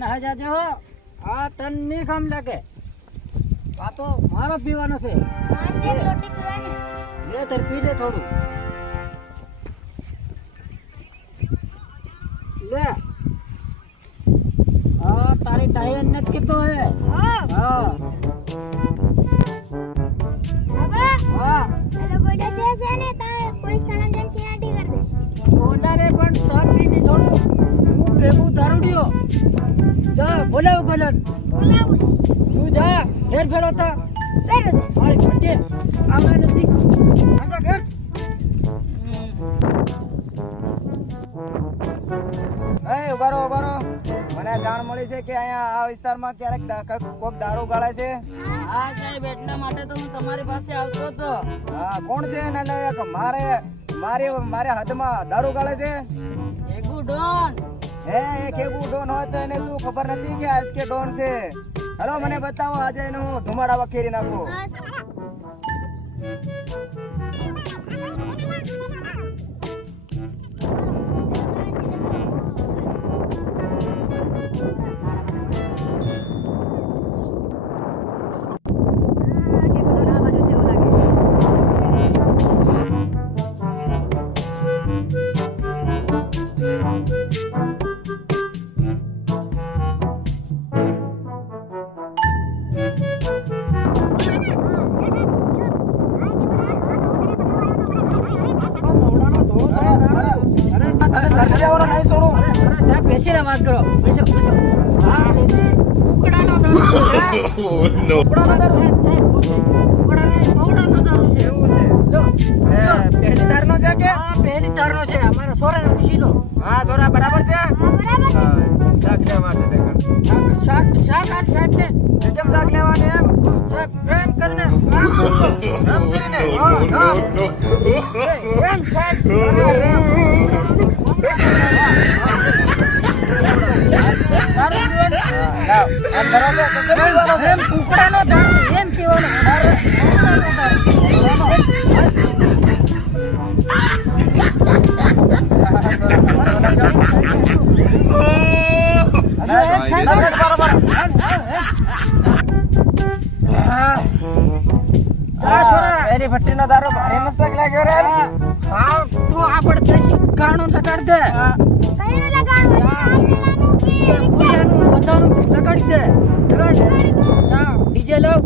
ને હજાજે હો આ તન ની કામ લાગે આ તો મારો પીવાનો છે મારે રોટી પીવાની લે તર પી લે થોડું લે આ તારી ટાઈમ ને કીધો હે હા હા બાબા હા હેલો ગોડા છે ને તા પોલીસ થાણા જન સીઆરડી કર દે ઓનારે પણ સાપી ની થોડું હું ભેગું દારૂડિયો જા બોલાવ ગલન બોલાવું તું જા ઘેર ભેળો તા પેરો છે મારી ફટે આમાં નથી આજા ઘેર એ ઉભારો મને જાણ મળી છે કે અહીંયા આ વિસ્તારમાં ક્યારેક કોક દારૂ ગાળે છે. હા સાહેબ એટલા માટે તો હું તમારી પાસે આવતો હતો હા કોણ છે એને લાયક મારે હદમાં દારૂ ગાળે છે. એગુ ડોન હે એ કેવું ડોન હોય તો એને શું ખબર નથી કે આજ કે ડોન છે. હેલો મને બતાવો આજે એનું હું ધુમાડા વખેરી નાખું. બેસીને વાત કરો બેસો હા બેસી ઉકડાનો દારૂ છે ઉકડાનો દારૂ છે એવું છે લો પહેલી ધારનો છે કે આ પહેલી તારનો છે અમારા સોરાને પૂછી લો હા છોરા બરાબર છે. બરાબર શાક લેવા માટે શાક સાહેબ ને કેમ શાક લેવાની એમ સાહેબ પ્રેમ કરીને એમ કરીને પ્રેમ સાહેબ દારૂ પીવાનો એમ ઉકડાનો દારૂ એમ પીવાનો એની ભટ્ટી નો દારૂ ભારે મસ્ત લાગ્યો રે. હા તું આપણે દેશી ગાણું લગાડ દે કઈનું લગાડવાનું બધાનું લગાડી દે ડીજે લાવ